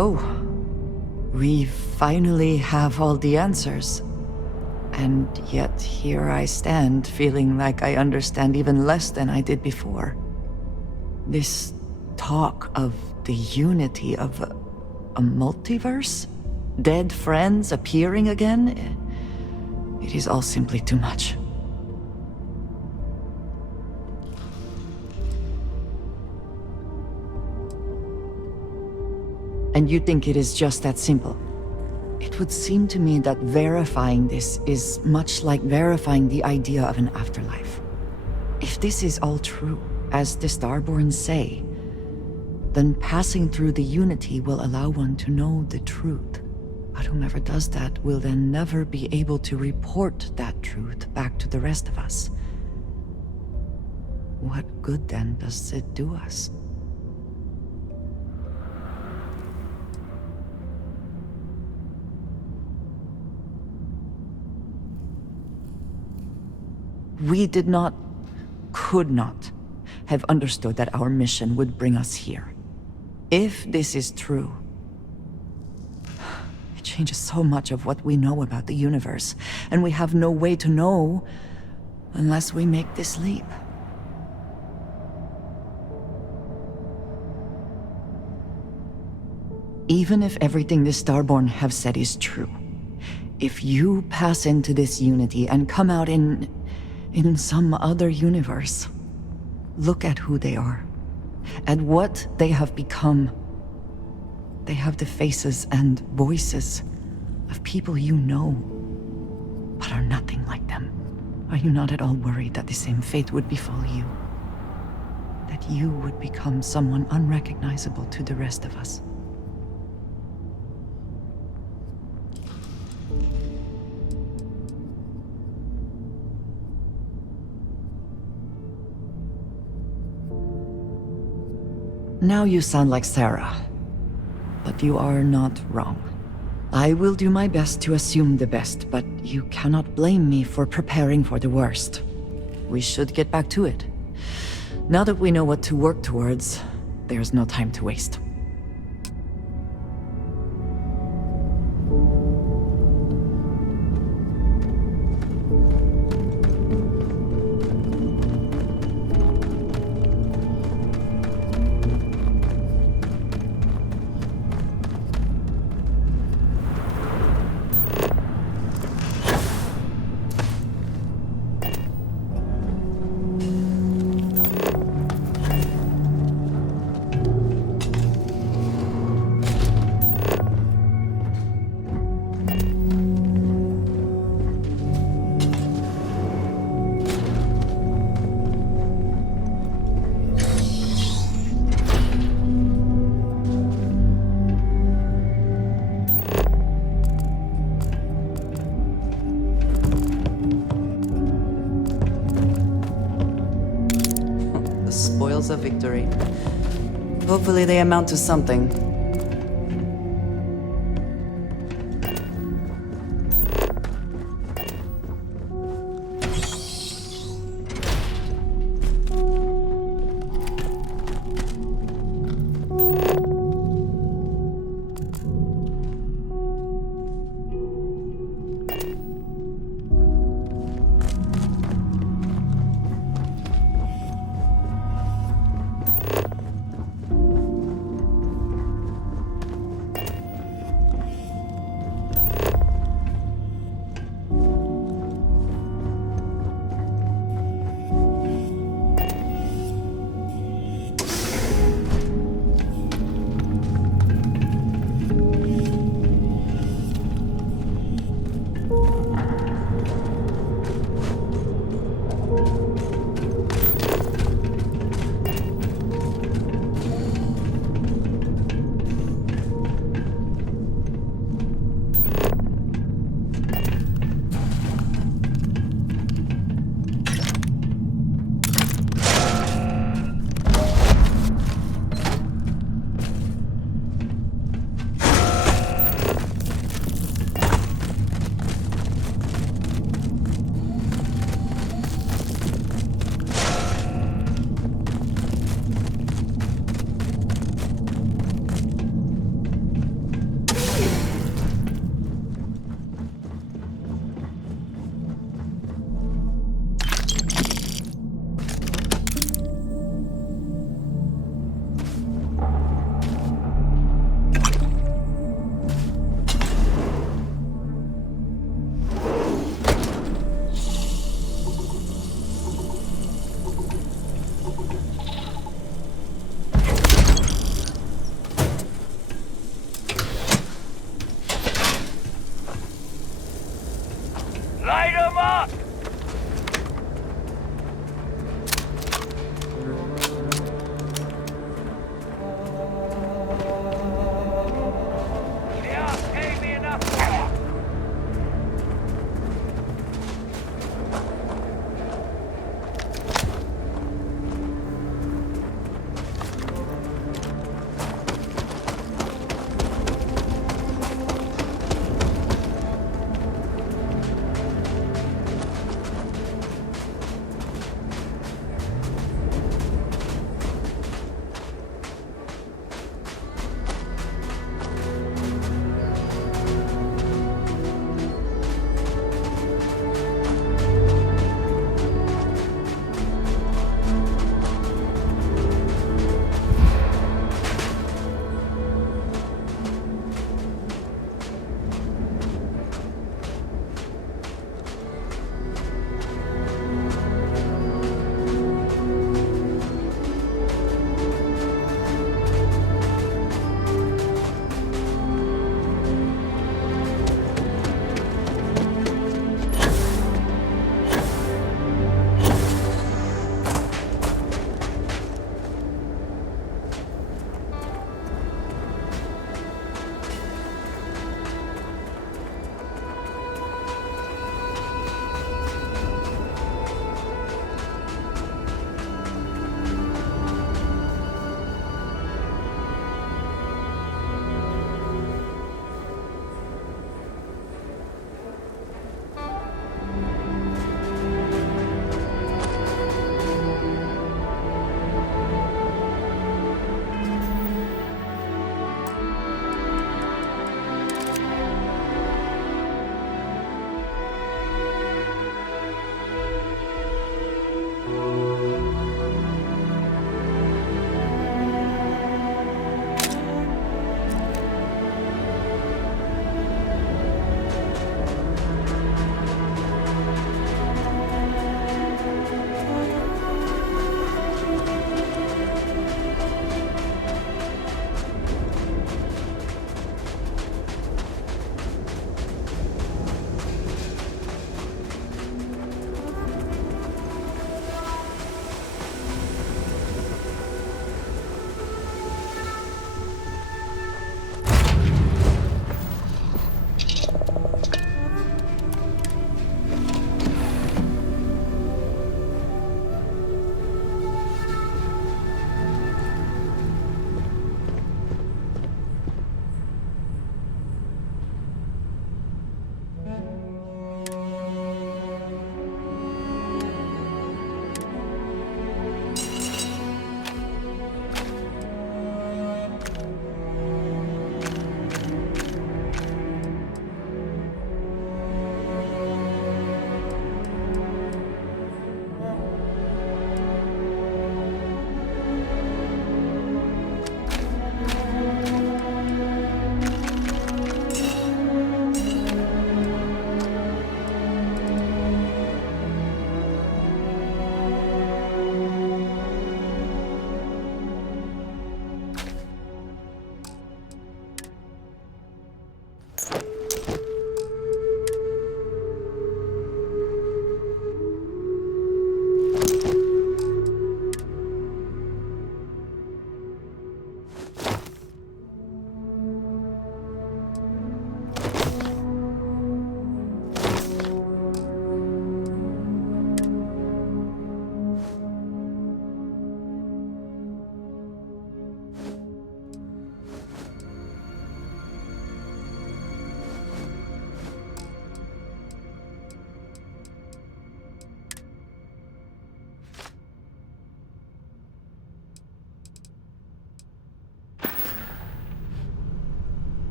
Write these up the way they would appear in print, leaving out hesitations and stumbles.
So, we finally have all the answers. And yet here I stand, feeling like I understand even less than I did before. This talk of the unity of a multiverse? Dead friends appearing again? It is all simply too much. And you think it is just that simple? It would seem to me that verifying this is much like verifying the idea of an afterlife. If this is all true, as the Starborn say, then passing through the unity will allow one to know the truth. But whomever does that will then never be able to report that truth back to the rest of us. What good then does it do us? We did not, could not, have understood that our mission would bring us here. If this is true, it changes so much of what we know about the universe, and we have no way to know unless we make this leap. Even if everything the Starborn have said is true, if you pass into this unity and come out in some other universe, look at who they are, and what they have become. They have the faces and voices of people you know, but are nothing like them. Are you not at all worried that the same fate would befall you? That you would become someone unrecognizable to the rest of us? Now you sound like Sarah, but you are not wrong. I will do my best to assume the best, but you cannot blame me for preparing for the worst. We should get back to it. Now that we know what to work towards, there's no time to waste. Spoils of victory. Hopefully they amount to something. Light 'em up! Yeah, pay me enough.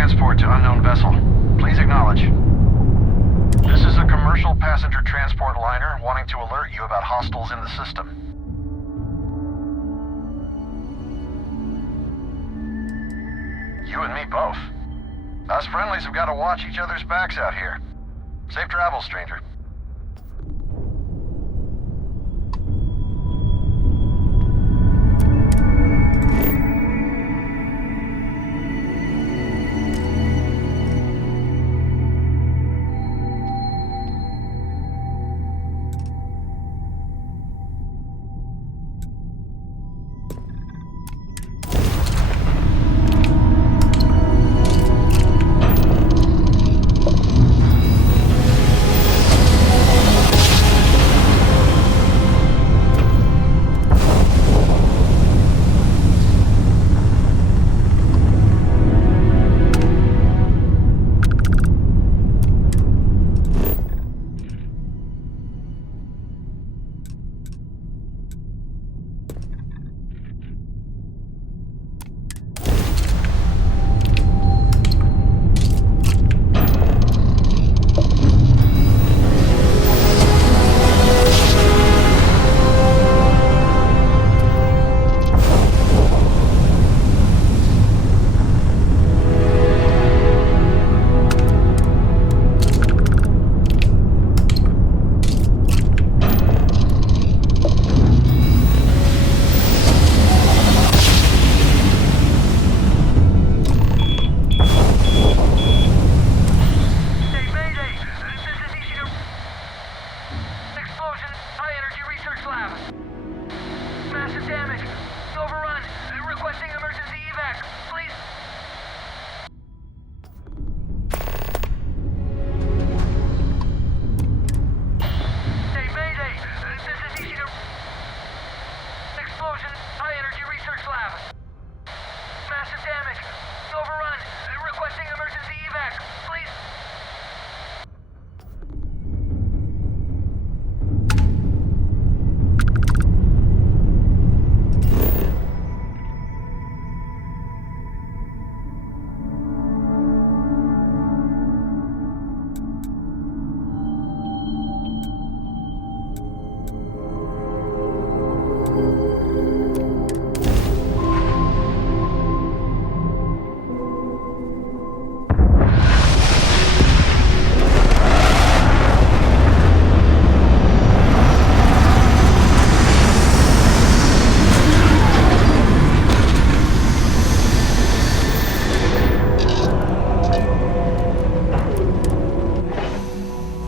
transport to unknown vessel. Please acknowledge. This is a commercial passenger transport liner wanting to alert you about hostiles in the system. You and me both. Us friendlies have got to watch each other's backs out here. Safe travels, stranger.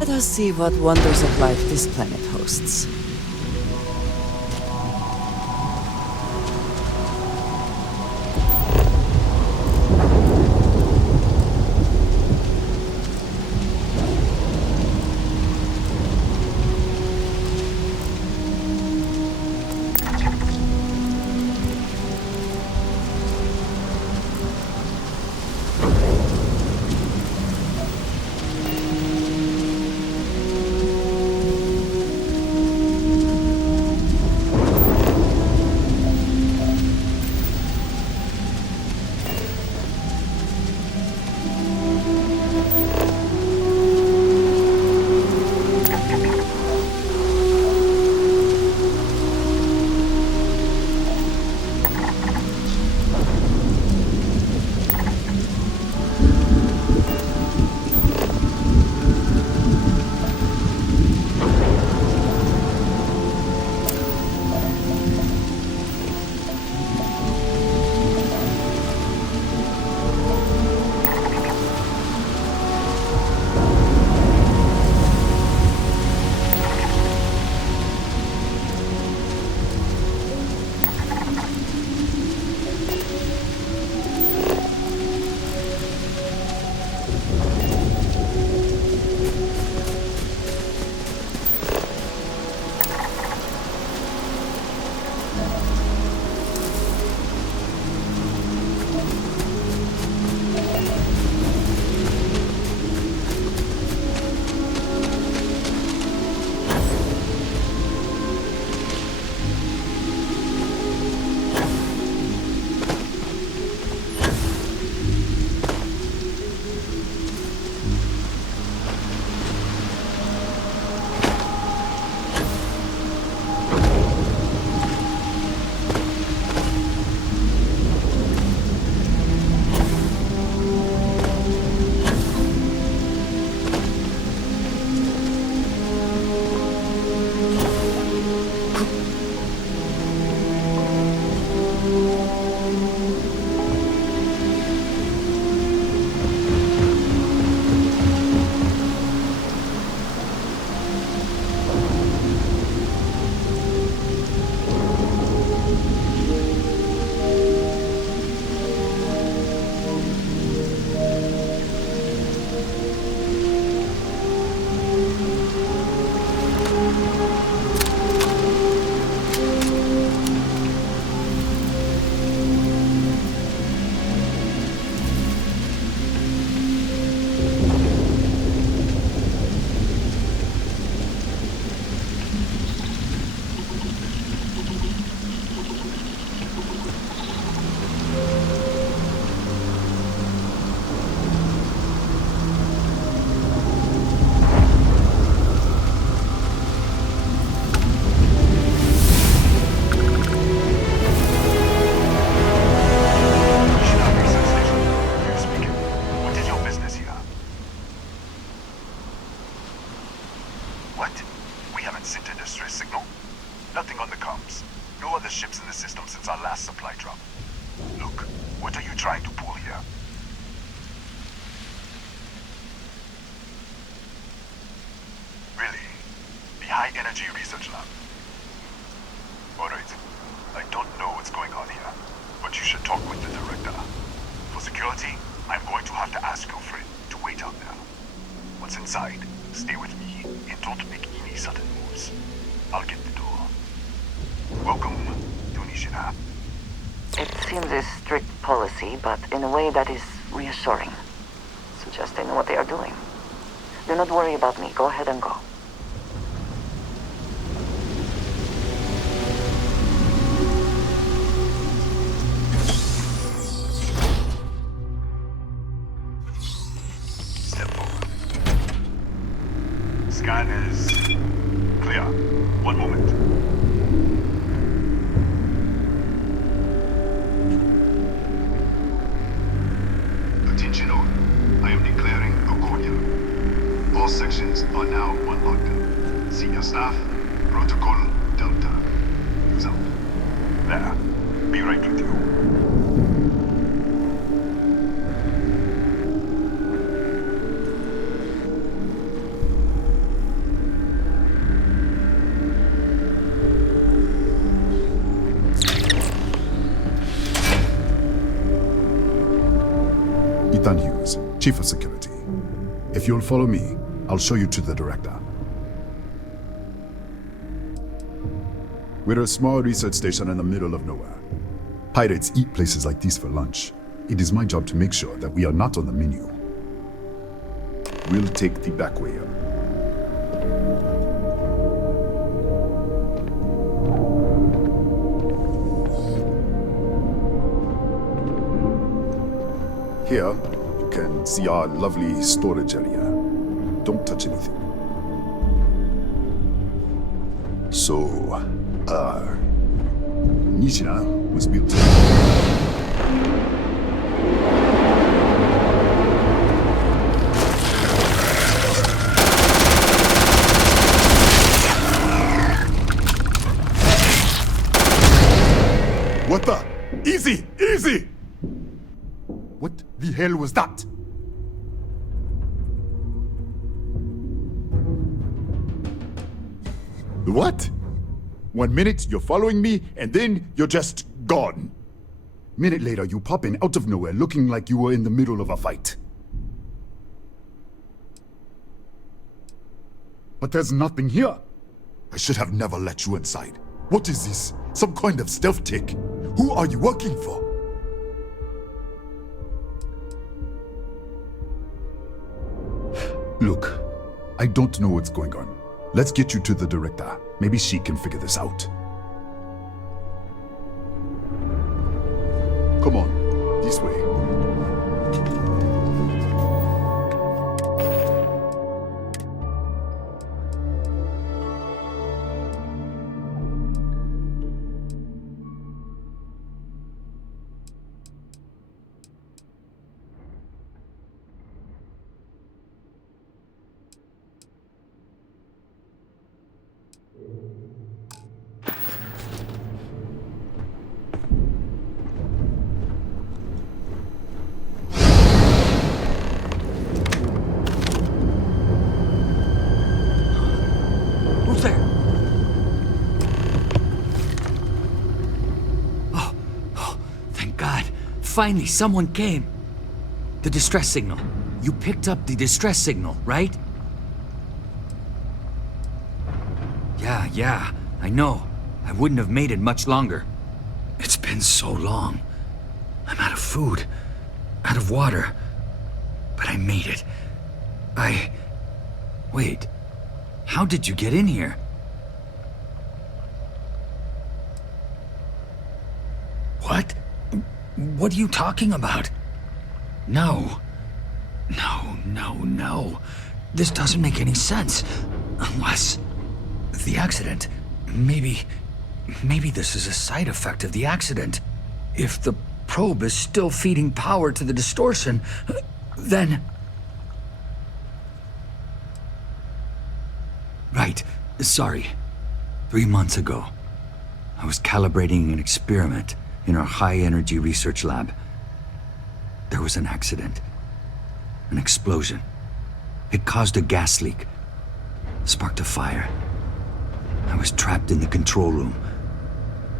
Let us see what wonders of life this planet hosts. energy research lab. Alright. I don't know what's going on here, but you should talk with the director. For security, I'm going to have to ask your friend to wait out there. Once inside, stay with me and don't make any sudden moves. I'll get the door. Welcome to Nishina. It seems a strict policy, but in a way that is reassuring. Suggest they know what they are doing. Do not worry about me. Go ahead and go. Step forward. Scan is clear. One moment. Attention all. I am declaring a cordial. All sections are now unlocked. Senior staff, protocol Delta. Use out. There. Be right with you. Ethan Hughes, Chief of Security. If you'll follow me, I'll show you to the director. We're a small research station in the middle of nowhere. Pirates eat places like these for lunch. It is my job to make sure that we are not on the menu. We'll take the back way up. Here, you can see our lovely storage area. Don't touch anything. So, Nishina was built. What the? Easy! Easy! What the hell was that? What? 1 minute you're following me, and then you're just gone. Minute later you pop in out of nowhere looking like you were in the middle of a fight. But there's nothing here. I should have never let you inside. What is this? Some kind of stealth tick? Who are you working for? Look, I don't know what's going on. Let's get you to the director. Maybe she can figure this out. Come on, this way. Who's there? Oh, thank God. Finally, someone came. The distress signal. You picked up the distress signal, right? Yeah, I know. I wouldn't have made it much longer. It's been so long. I'm out of food, out of water. But I made it. Wait. How did you get in here? What? What are you talking about? No. This doesn't make any sense. Unless... the accident. Maybe this is a side effect of the accident. If the probe is still feeding power to the distortion, then... Right. Sorry. 3 months ago, I was calibrating an experiment in our high-energy research lab. There was an accident. An explosion. It caused a gas leak. Sparked a fire. I was trapped in the control room.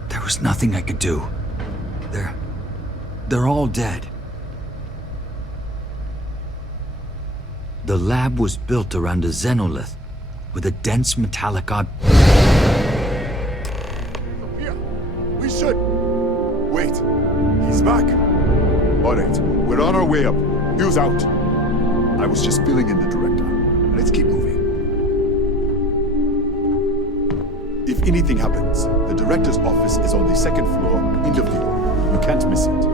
There was nothing I could do. They're all dead. The lab was built around a xenolith with a dense metallic Here, we should. Wait, he's back. All right, we're on our way up. Hughes out. I was just filling in the director. Let's keep moving. If anything happens, the director's office is on the second floor, in the view. You can't miss it.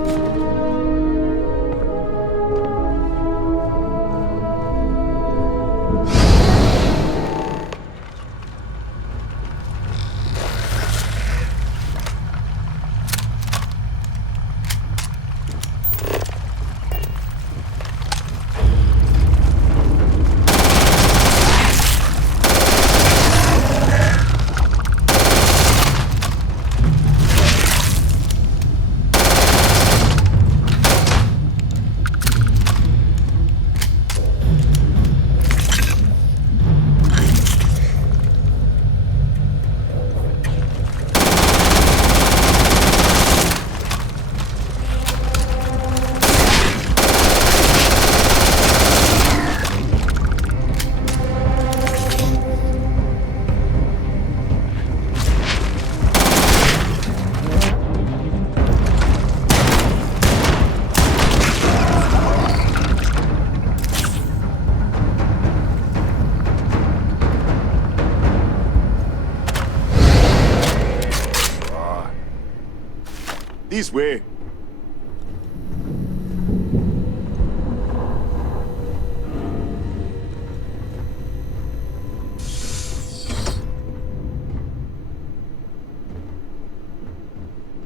This way.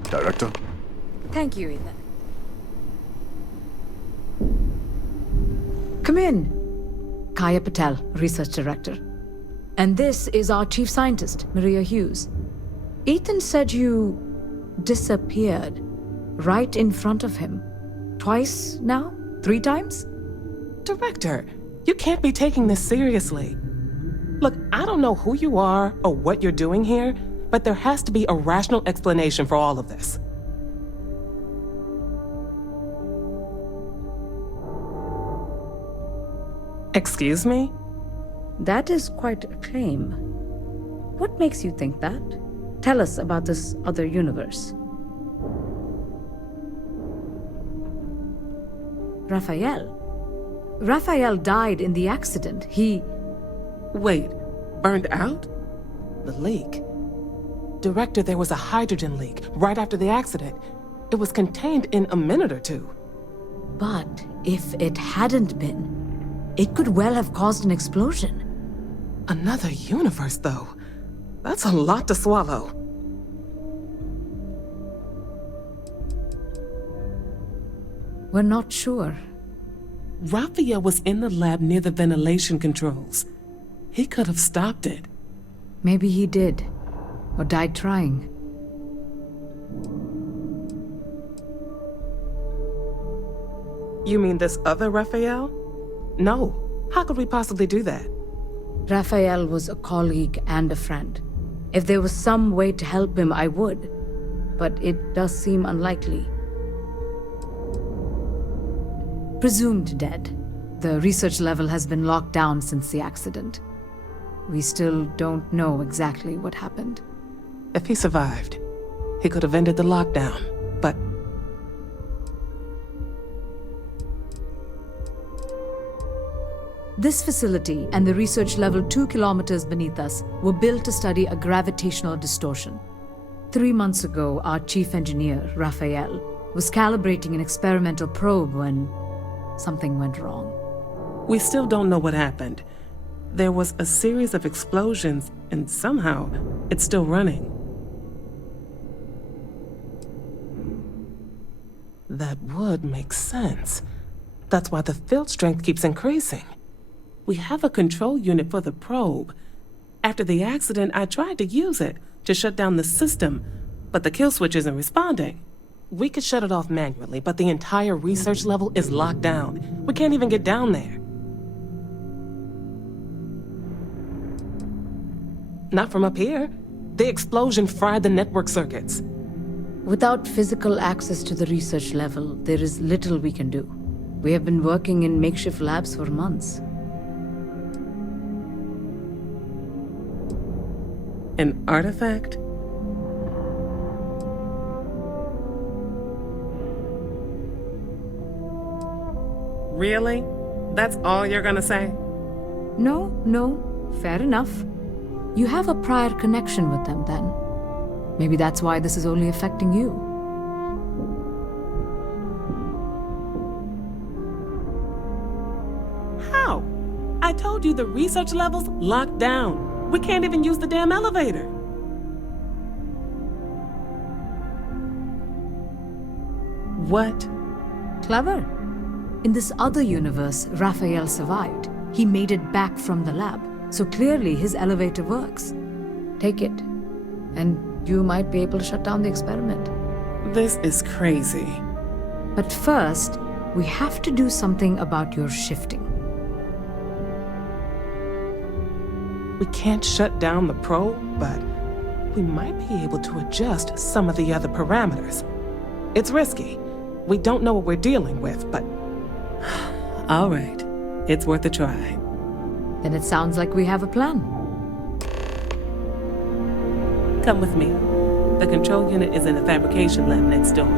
Director? Thank you, Ethan. Come in. Kaya Patel, Research Director. And this is our Chief Scientist, Maria Hughes. Ethan said you disappeared right in front of him. Twice now? 3 times? Director, you can't be taking this seriously. Look, I don't know who you are or what you're doing here, but there has to be a rational explanation for all of this. Excuse me? That is quite a claim. What makes you think that? Tell us about this other universe. Raphael died in the accident. Wait, burned out? The leak. Director, there was a hydrogen leak right after the accident. It was contained in a minute or 2. But if it hadn't been, it could well have caused an explosion. Another universe, though. That's a lot to swallow. We're not sure. Raphael was in the lab near the ventilation controls. He could have stopped it. Maybe he did, or died trying. You mean this other Raphael? No. How could we possibly do that? Raphael was a colleague and a friend. If there was some way to help him, I would. But it does seem unlikely. Presumed dead. The research level has been locked down since the accident. We still don't know exactly what happened. If he survived, he could have ended the lockdown, but... This facility and the research level 2 kilometers beneath us were built to study a gravitational distortion. 3 months ago, our chief engineer, Raphael, was calibrating an experimental probe when something went wrong. We still don't know what happened. There was a series of explosions, and somehow it's still running. That would make sense. That's why the field strength keeps increasing. We have a control unit for the probe. After the accident, I tried to use it to shut down the system, but the kill switch isn't responding. We could shut it off manually, but the entire research level is locked down. We can't even get down there. Not from up here. The explosion fried the network circuits. Without physical access to the research level, there is little we can do. We have been working in makeshift labs for months. An artifact? Really? That's all you're gonna say? No, fair enough. You have a prior connection with them then. Maybe that's why this is only affecting you. How? I told you the research level's locked down. We can't even use the damn elevator. What? Clever. In this other universe, Raphael survived. He made it back from the lab, so clearly his elevator works. Take it, and you might be able to shut down the experiment. This is crazy. But first, we have to do something about your shifting. We can't shut down the probe, but we might be able to adjust some of the other parameters. It's risky. We don't know what we're dealing with, but... All right. It's worth a try. Then it sounds like we have a plan. Come with me. The control unit is in the fabrication lab next door.